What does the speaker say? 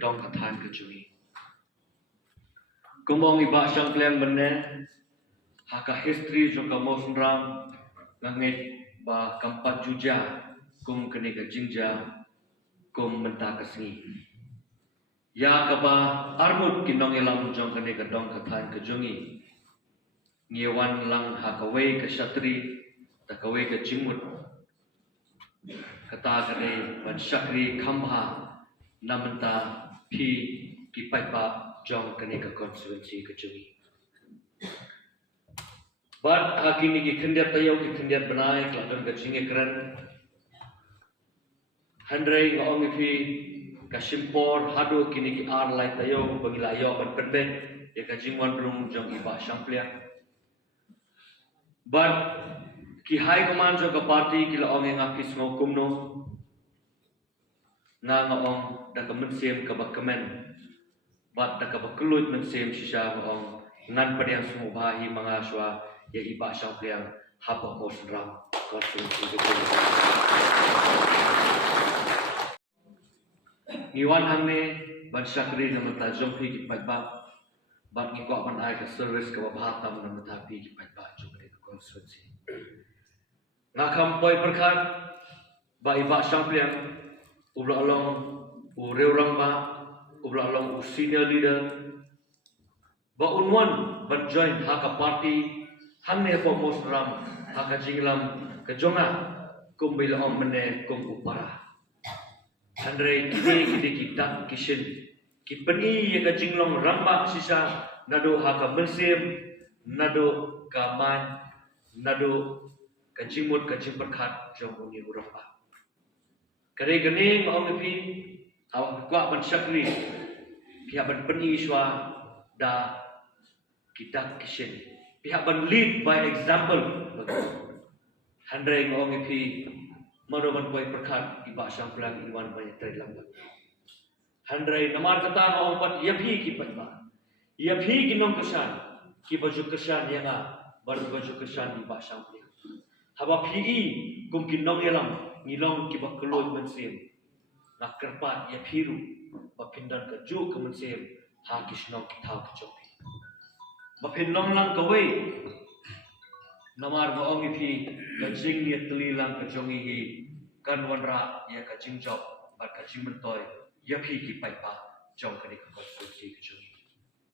dong kathan ke jui kumong iba syang klem benne haka history jo ka mos ram ngangit ba kampat juja kum kene ka jingja kum menta kasngi ya ka ba armut kinong elam jong kene ka dong kathan ke jungi ngewan lang hakawai ka shatri takawai ka jingmut kata kene ban syakri khamha namenta phi ki paipa jong kene ka constituency ka jungi bat hakini ki khendiat tayo ki khendiat banai kladon ka jinge kran handrai ngong phi ka simpor hadu kini ki ar lai tayo bangila yo ban pedbe ya ka jingwan rung jong iba shamplia bat ki high command jong ka party ki la ong nga phi smo kumno nga ngong da ka mensem ka bakamen bat da ka bakulut mensem shisha ngong ngan padiang semua bahi mga swa ya iba shamplia haba mos ram constituency Iwan hamne ban syakri na mata jompi ki patba ban ni ko ban ai ka service ka bahatam na mata pi ki patba jompi ka constituency ngakam poi perkhat ba iba syampiang ubla along u reurang ba ubla along u senior leader ba unwan ban join haka party hamne po mos ram haka jinglam ka jonga kumbil om mene kum upara Andre kide kita kishin ki pani ye ka jinglong ramba sisa nado haka mensem nado kaman nado ka jimut ka jimperkhat jong ni uramba kare gane maong pi awak kwa ban syakri pihak ban pani swa da kita kishin pihak ban lead by example Andre maong pi Maroban boy perkat iba syampulang iwan banyak terlambat. Handrai namar kata ngong pat yapi ki patba. Yapi ki nong kesan ki baju kesan yang baru baju kesan iba syampulang. Haba pi kum ki nong elam ngilong ki ba keluar mensem. Nak kerpat yapi ru ba pindan ke ju ke mensem ha ki snong ki tau ke jopi. Ba pinong lang kawai namar ba ong ipi kajing ni telilang kajongi hi kan wanra ya kajing job bar kajing mentoy ya pi ki pai pa jong kani ka konstitusi kajongi